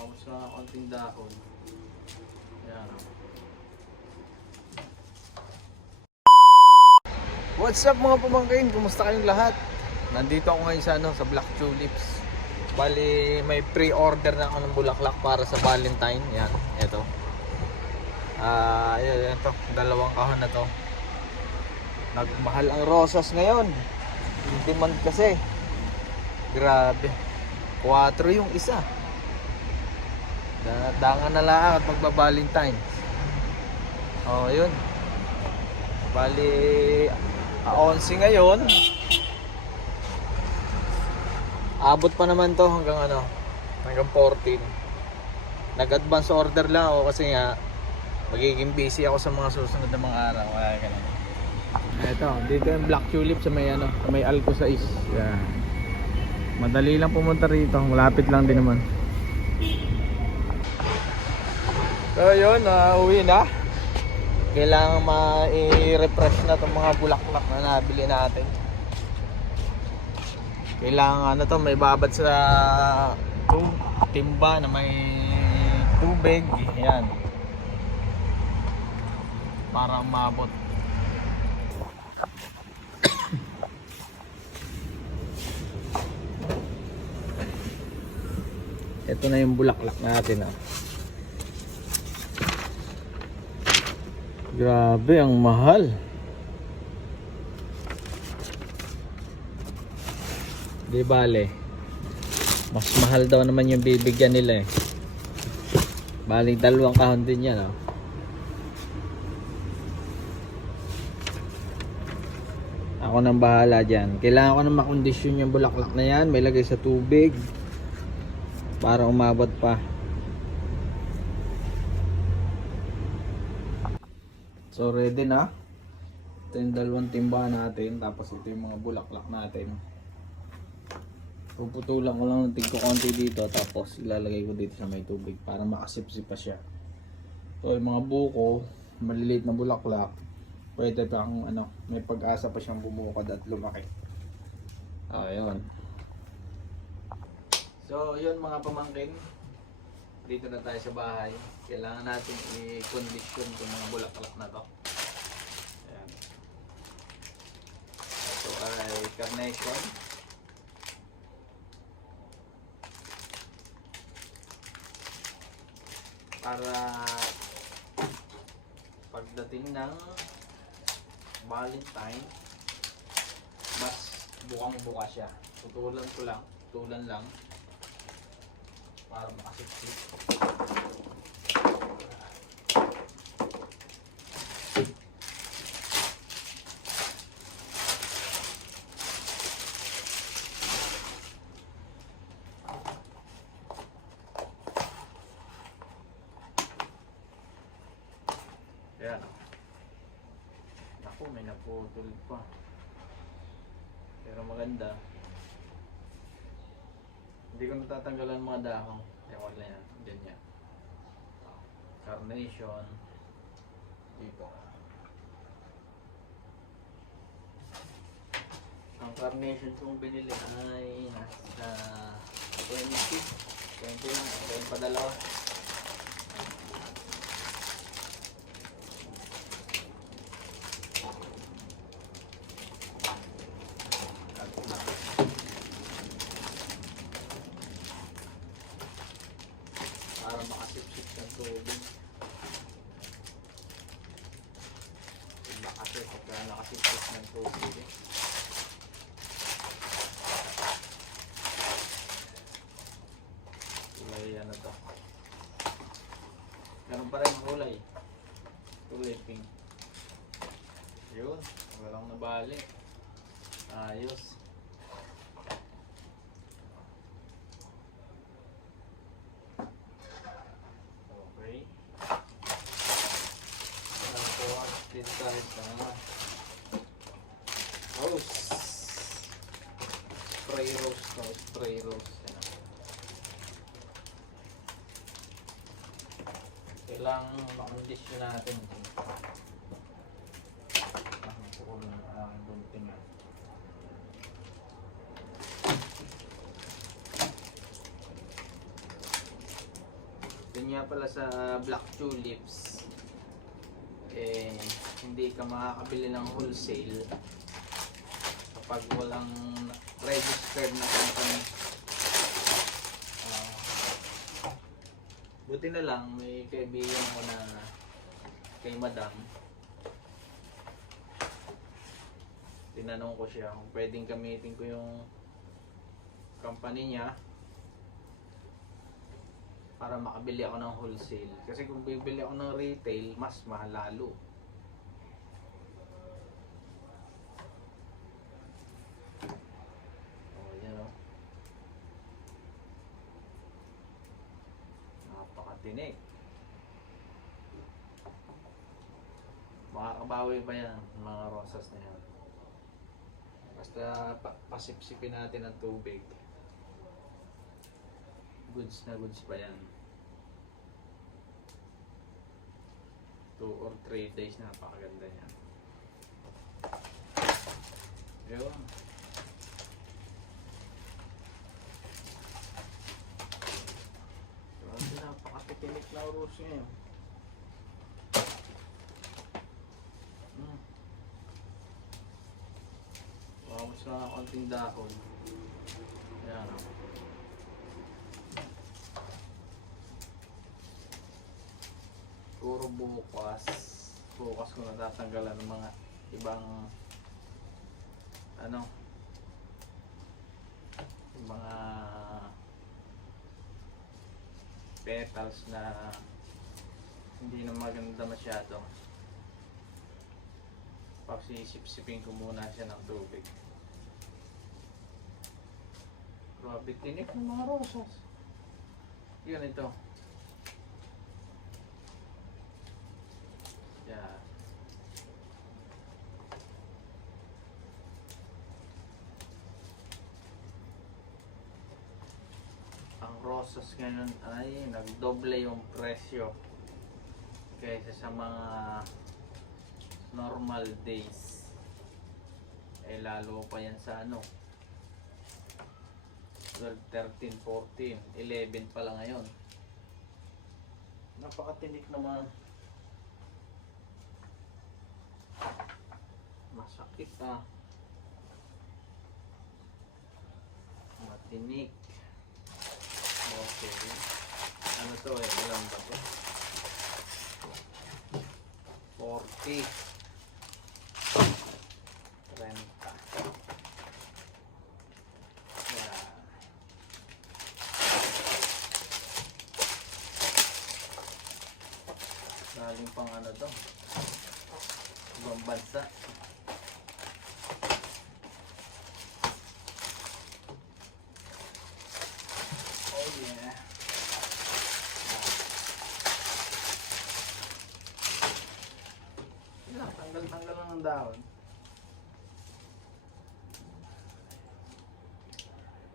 Tapos sa konting dahon. Ayan. What's up mga pamangkin? Kumusta kayong lahat? Nandito ako ngayon sa sa Black Tulips. Bali may pre-order na ako ng bulaklak para sa Valentine. Yan, ito. Ito, dalawang kahon na to. Nagmahal ang rosas ngayon. Yung demand kasi. Grabe. 4 yung isa. Dangan na lang at magba-Valentine. Oh, yun. Bali 11 ngayon. Abot pa naman to hanggang hanggang 14. Nag-advance order lang ako kasi nga magiging busy ako sa mga susunod na mga araw. Kaya ganun. Ito, dito yung Black Tulip sa may may Alco 6. Yan. Madali lang pumunta rito, malapit lang din naman. So yun, uwi na. Kailangan ma-refresh na itong mga bulaklak na nabili natin. Kailangan may babad sa timba na may tubig. Yan. Para umabot. Ito na yung bulaklak natin. Grabe, ang mahal. Di bale, mas mahal daw naman yung bibigyan nila eh. Bali, 2 kahon din yan. Ako nang bahala dyan. Kailangan ko na makondisyon yung bulaklak na yan. May lagay sa tubig para umabot pa. So ready na. Ito yung 2 timba natin. Tapos ito yung mga bulaklak natin. Puputulan ko lang ng tigko-konti dito. Tapos ilalagay ko dito sa may tubig para makasipsip pa siya. So yung mga buko, maliliit na bulaklak, pwede pang may pag-asa pa siyang bumukod at lumaki. Ayun. So yun mga pamangkin, dito na tayo sa bahay. Kailangan natin i-condition itong mga bulaklak na to. Ayan. Ito ay carnation. Para pagdating ng Valentine, mas bukang-buka siya. Tutulan lang para makasipsip. Ayan. Naku, may naputol pa. Pero maganda. Hindi ko natatanggalan mga dahon. Ewan na yan. Diyan yan. Carnation. Dito. Ang carnation kong binili ay nasa 20 lang. Ito yung padalawa. Para makasipsip ng tubig. Iba kasi pagka nakasipsip ng tubig kulay to. Ganun pa rin kulay. Kulay pink. Yun. Walang nabali. Ayos. Dito tayo sa rose. Spray rose to. Spray rose. Kailangan makondisyon natin. Pukul ang bunting. Dun nga pala sa Black Tulips, eh, hindi ka makakabili ng wholesale kapag walang registered na company. Buti na lang may kaibigan ko na kay Madam. Tinanong ko siya kung pwedeng gamitin ko yung company niya para makabili ako ng wholesale. Kasi kung bibili ako ng retail, mas mahal lalo. Oh, yan o. Napakatinik. Makakabawi pa yan, mga rosas na yan. Basta pasipsipin natin ang tubig. Goods na goods pa yan. 2 or 3 days na, napakaganda niya. Yun. Grabe, napakatitinik na urus niya yun. Vamos na konting dahon. Ayan o. Puro bukas. Bukas ko natatanggalan ng mga ibang ano, yung mga petals na hindi na maganda masyado. Sisip-sipin ko muna siya ng tubig. Grabe tinik ng mga rosas. Yun ito. Yan. Ang rosas ngayon ay nagdoble yung presyo kaysa sa mga normal days. Eh lalo pa yan sa ano 12, 13, 14, 11 pa lang ngayon. Napakatinik naman. Masakit ah. Matinik. Okay. Ano to eh? Ilan ba to? 40. 30. Yeah. Galing pang ano to? Ibang bansa. Oh yeah. Tanggal-tanggal lang ng dahon.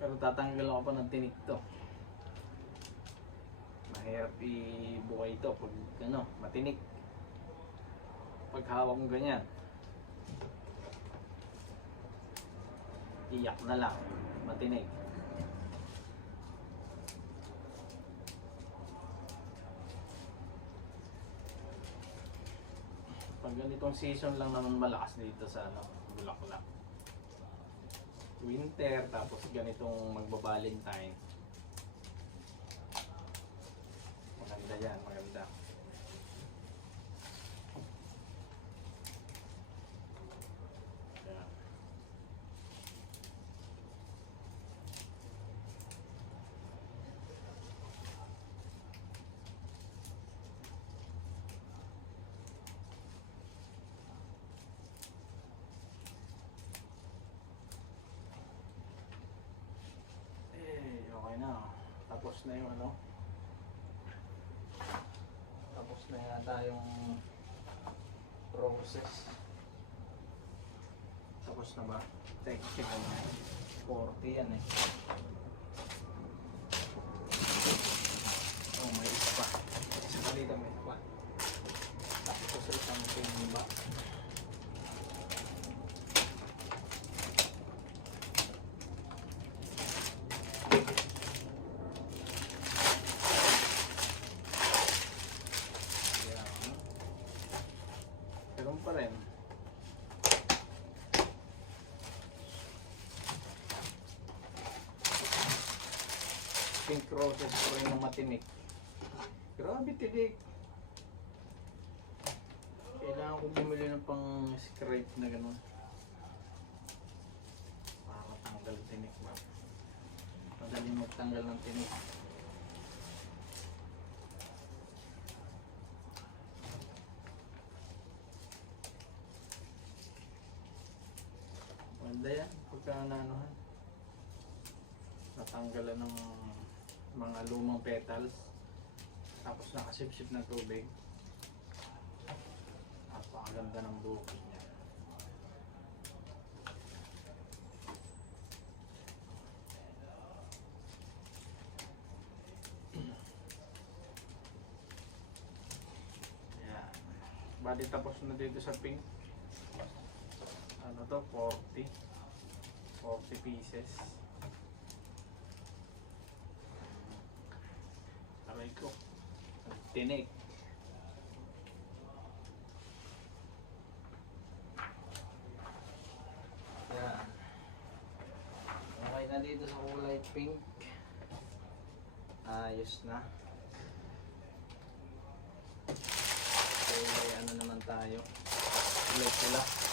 Pero tatanggal ako pa ng tinik to. Mahirap i-buhay ito pag ano, matinik. Pag hawak mo ganyan, iyak na lang, matinik. Pag ganitong season lang naman malakas dito sa ano, Bulaklak. Winter, tapos ganitong magba-Valentine. Maganda yan, maganda. Ayan. Okay na. Tapos na yung ano. Tapos na yata yung process. Tapos na ba? Check ko na. 40 yan eh. Oh, may isa pa. Isa pa dito, may isa pa. Tapos sa isang timba. Crosses ko rin ng matinik. Grabe tinik. Kailangan ko bumili ng pang scrape na gano'n. Para matanggal tinik ba. Madaling magtanggal ng tinik. Maganda yan. Pagka naanohan. Natanggalan ng mga lumang petals. Tapos nakasip-sip ng tubig. Napakaganda ng buhok niya. Yan. Bali tapos na dito sa pink. Ano to? 40 pieces. Aray ko. Tinik. Yan. Okay na dito sa kulay pink. Ayos na. Kulay ano naman tayo. Kulay pula.